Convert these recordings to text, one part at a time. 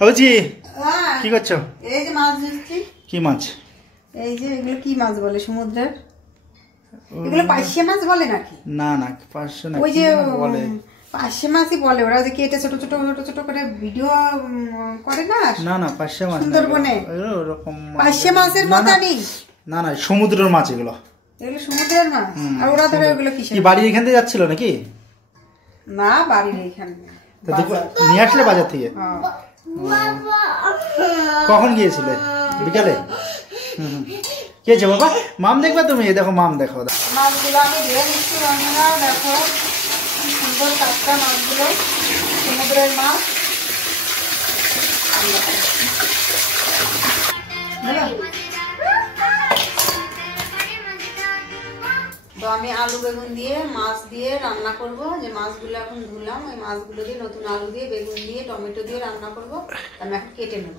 বুঝি হ্যাঁ কি করছো? এই যে মাছ ধরছি। কি মাছ? এই যে এগুলো কি মাছ বলে সমুদ্রের? এগুলো পার্শে মাছ বলে নাকি? না না পার্শে না, ওই যে বলে পার্শে মাছই বলে, ওরা যে কেটে ছোট ছোট ছোট ছোট করে ভিডিও করে না। না না পার্শে মাছ সুন্দরবনে ওরকম পার্শে মাছের মতো নেই। না না সমুদ্রের মাছ এগুলো। এগুলো সমুদ্রের মাছ। আর ওরা ধরে ওগুলো কিসের? কি বাড়ি এখান থেকে যাচ্ছিল নাকি? না বাড়ির এইখানে নিয়ে আসলে বাজার থেকে। কখন গিয়েছিলে? বিকালে? কি হয়েছে বাবা? মাম দেখবা তুমি? দেখো মাম দেখো। মাছগুলো আমি ধুয়ে নিচ্ছি বন্ধুরা, দেখো কি সুন্দর টাটকা মাছগুলো, সমুদ্রের মাছ। তো আমি আলু বেগুন দিয়ে মাছ দিয়ে রান্না করব। যে মাছগুলো এখন ধুলাম, ওই মাছগুলো দিয়ে নতুন আলু দিয়ে বেগুন দিয়ে টমেটো দিয়ে রান্না করব। আমি এখন কেটে নেব।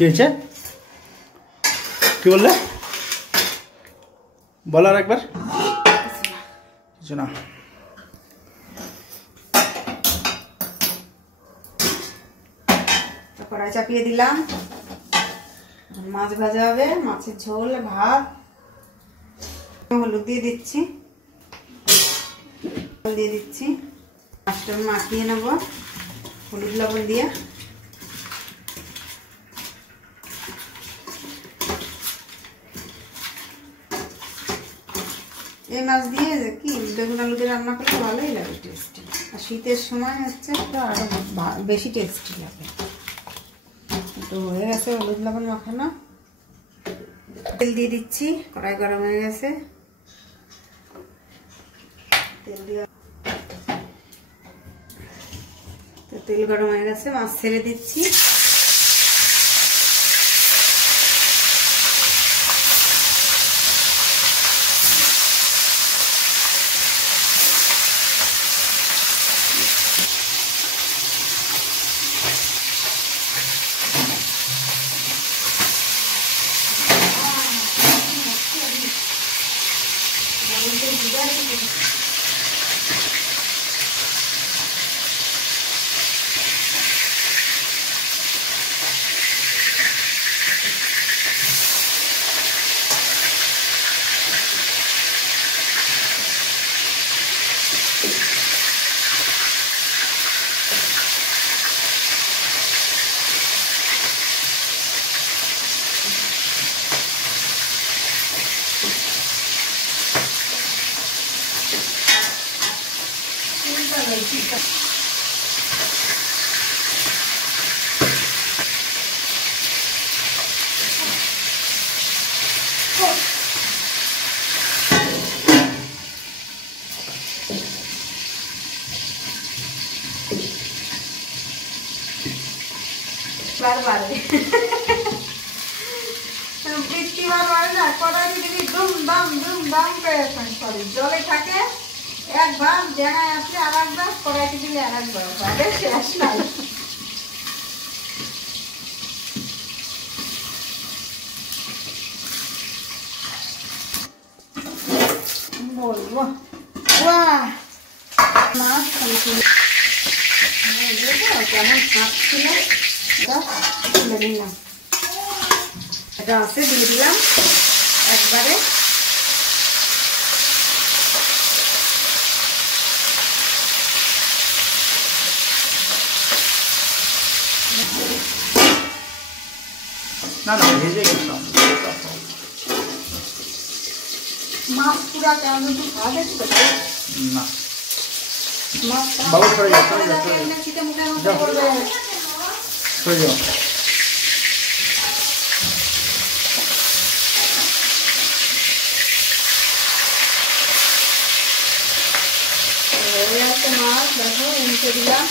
কি হয়েছে? কি বললে? বলো আর একবার। কিছু না। কড়াই চাপিয়ে দিলাম, মাছ ভাজা হবে, মাছের ঝোল ভাত। হলুদ দিয়ে দিচ্ছি, দিয়ে দিচ্ছি, মাছটা মাখিয়ে নেব হলুদ লবণ দিয়ে। এই মাছ দিয়ে কি বেগুন আলু দিয়ে রান্না করলে ভালোই লাগে, টেস্টি। আর শীতের সময় হচ্ছে তো আরো বেশি টেস্টি লাগে। তো হয়ে গেছে হলুদ লবণ মাখানো। তেল দিয়ে দিচ্ছি, কড়াই গরম হয়ে গেছে। তেল গরম হয়ে গেছে, মাছ ছেড়ে দিচ্ছি। বৃষ্টি বার হয় না, কড়াই দিবি দুম দাম করে করে জলে থাকে একবার জায়গায় আসলে আর একবার কড়াইতে দিলে আর একবার বাইরে শেষ নাই। বলবো মাছ কেমন খাচ্ছিল তুলে নিলাম, এটা আছে দিয়ে দিলাম একবারে। না না ভেজে গেছিলাম মাছ পুরা কেমন একটু খাওয়া দেখতে না বাবু সরে যাও সরে যাও চিটে মুখের মতো করবে। সরে যাও। মাছ দেখো উল্টে দিলাম,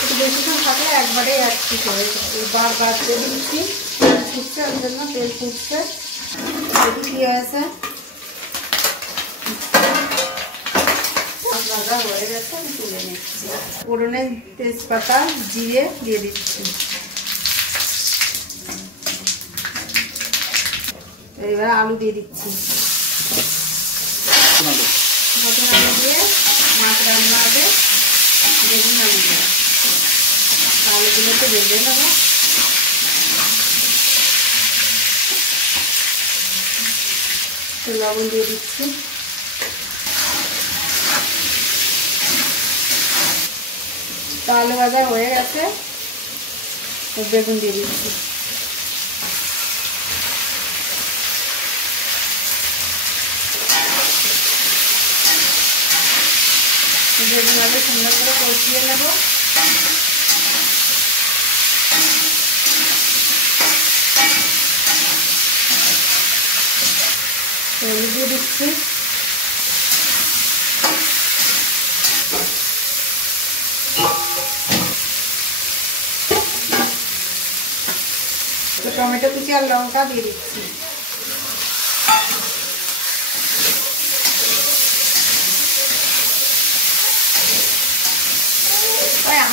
একটু বেশিক্ষণ থাকলে একবারে এক পিস হয়ে যাবে। বারবার তেল দিচ্ছি, তেল ফুটছে ওই জন্য তেল ফুটছে। এটি কি হয়েছে ভাজা হয়ে গেছে, আমি তুলে নিচ্ছি। ফোড়নে তেজপাতা জিরে দিয়ে দিচ্ছি। এবার আলু দিয়ে দিচ্ছি, নতুন আলু দিয়ে মাছ রান্না হবে। বেগুন আলু দিয়ে আলুগুলোকে ভেজে নেবো। লবণ দিয়ে দিচ্ছি, আলু ভাজা হয়ে গেছে, বেগুন দিয়ে দিচ্ছি। বেগুন আলু সুন্দর করে কষিয়ে নেব। হলুদ দিয়ে দিচ্ছি, টমেটো কুচি আর লঙ্কা দিয়ে দিচ্ছি।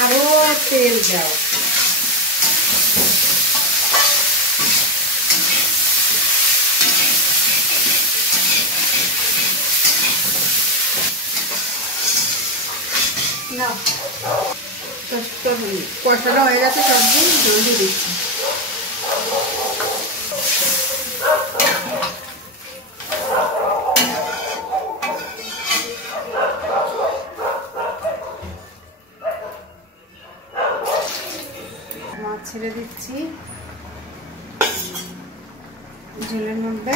আরো তেল দাও, না কষানো হয়ে গেছে, সবজি জল দিয়ে দিচ্ছি। মাছ ছেড়ে দিচ্ছি ঝোলের মধ্যে।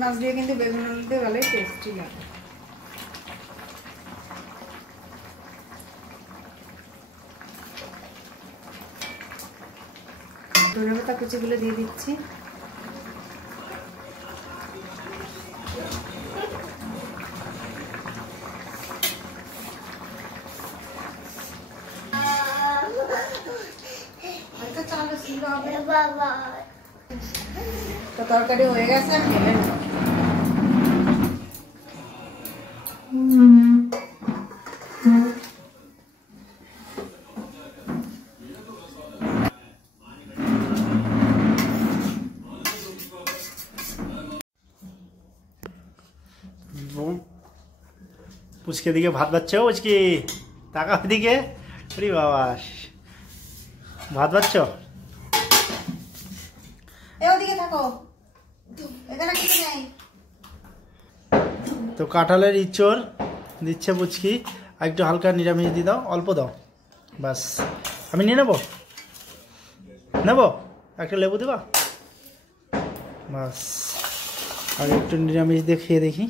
মাছ দিয়ে কিন্তু বেগুন আলু দিয়ে ভালোই টেস্টি লাগে। ধনেপাতা কুচিগুলো দিয়ে দিচ্ছি। তো তরকারি হয়ে গেছে, আমি ঢেলে নেব। পুচকে দিকে ভাত বাচ্চা পুচকি টাকা দিকে আরে বাবা ভাত বাচ্চ ওদিকে থাকো, এখানে কিছু নেই। তো কাঁঠালের ইঁচড় দিচ্ছে পুচকি, আর একটু হালকা নিরামিষ দিয়ে দাও, অল্প দাও বাস। আমি নিয়ে নেবো একটা লেবু দেবা বাস। আর একটু নিরামিষ দিয়ে খেয়ে দেখি।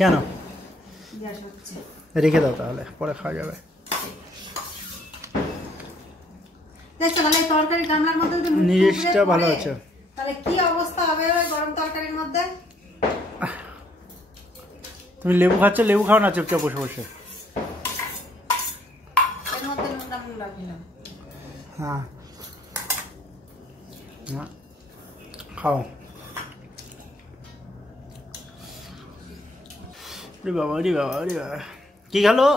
কেন রেখে দাও, তাহলে পরে খাওয়া যাবে। তরকারি গামলার মধ্যে নিরামিষটা ভালো আছে। তাহলে কি অবস্থা হবে ওই গরম তরকারির মধ্যে? তুমি লেবু খাচ্ছ, লেবু খাও না চুপচাপ বসে বসে। এর মধ্যে নোংরা নোংরা দিলাম। হ্যাঁ খাও। রে বাবা রে বাবা রে বাবা, কি খেলো?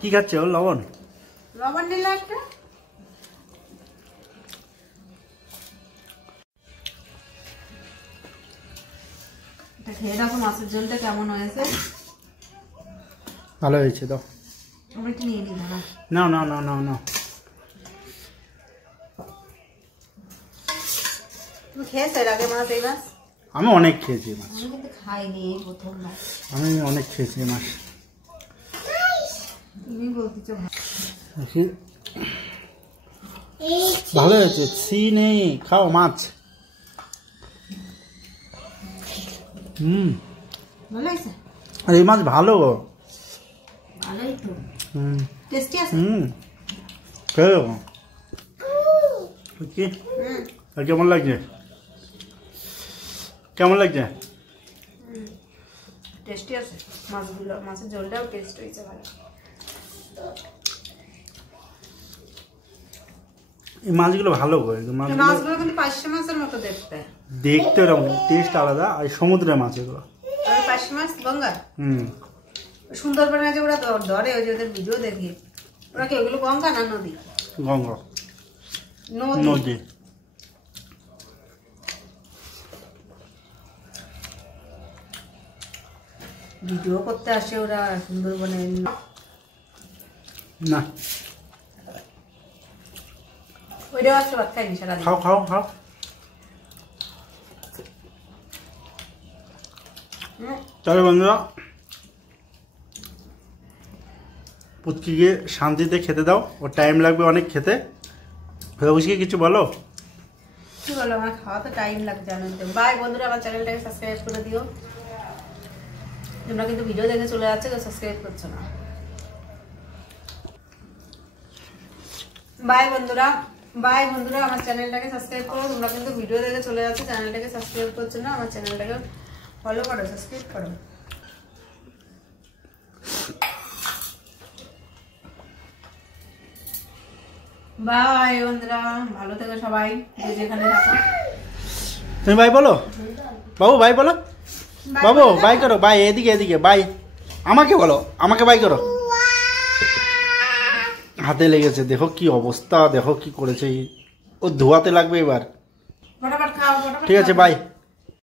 কি খাচ্ছে ও? লবণ লবণ নিলে একটা। এটা খেয়ে দেখো মাছের ঝোলটা কেমন হয়েছে। ভালো হয়েছে তো। আমরা একটু নিয়ে নিই দাঁড়া। নাও নাও নাও নাও নাও। তুমি খেয়েছো এর আগে মাছ? এই মাছ আমি অনেক খেয়েছি মাছ। আমি কিন্তু খাইনি, এই প্রথমবার। আমি অনেক খেয়েছি মাছ। তুমি বলতেছো ভালো হয়েছে। সি নেই, খাও মাছ। ভালো হয়েছে। আর এই মাছ ভালো। ভালোই তো, টেস্টি আছে। খেয়ে দেখো কি। আর কেমন লাগছে? কেমন লাগছে? টেস্টি আছে মাছগুলো, মাছের ঝোলটাও টেস্ট হয়েছে ভালো। এই মাছগুলো ভালো করে। মাছগুলো কিন্তু পার্শে মাছের মতো দেখতে। দেখতে এরকম, টেস্ট আলাদা। আর সমুদ্রের মাছ এগুলো। আর পার্শে মাছ গঙ্গা। সুন্দরবনে যে ওরা ধরে, ওই যে ওদের ভিডিও দেখি, ওরা কি ওগুলো গঙ্গা না নদী? গঙ্গা নদী। ভিডিও করতে আসে ওরা সুন্দরবনে। না ওইটাও আসতে ভাত খাইনি সারাদিন। খাও খাও খাও। তাহলে বন্ধুরা, পুচকিকে শান্তিতে খেতে দাও, ওর টাইম লাগবে অনেক খেতে। পুচকি কিছু বলো। কি বলো, আমার খাওয়া তো টাইম লাগবে জানেন তো। বাই বন্ধুরা, আমার চ্যানেলটাকে সাবস্ক্রাইব করে দিও। তোমরা কিন্তু ভিডিও দেখে চলে যাচ্ছে, কেউ সাবস্ক্রাইব করছো না। বাই বন্ধুরা, বাই বন্ধুরা, আমার চ্যানেলটাকে সাবস্ক্রাইব করো। তোমরা কিন্তু ভিডিও দেখে চলে যাচ্ছে, চ্যানেলটাকে সাবস্ক্রাইব করছো না। আমার চ্যানেলটাকে ফলো করো, সাবস্ক্রাইব করো। বাই বন্ধুরা, ভালো থেকো সবাই, যে যেখানে থাকো। তুমি বাই বলো বাবু, বাই বলো বাবু, বাই করো। বাই, এদিকে এদিকে বাই। আমাকে বলো, আমাকে বাই করো। হাতে লেগেছে, দেখো কি অবস্থা, দেখো কি করেছে। ও ধোয়াতে লাগবে এবার। ফটাফট খাও, ফটাফট ঠিক আছে, খাও। বাই।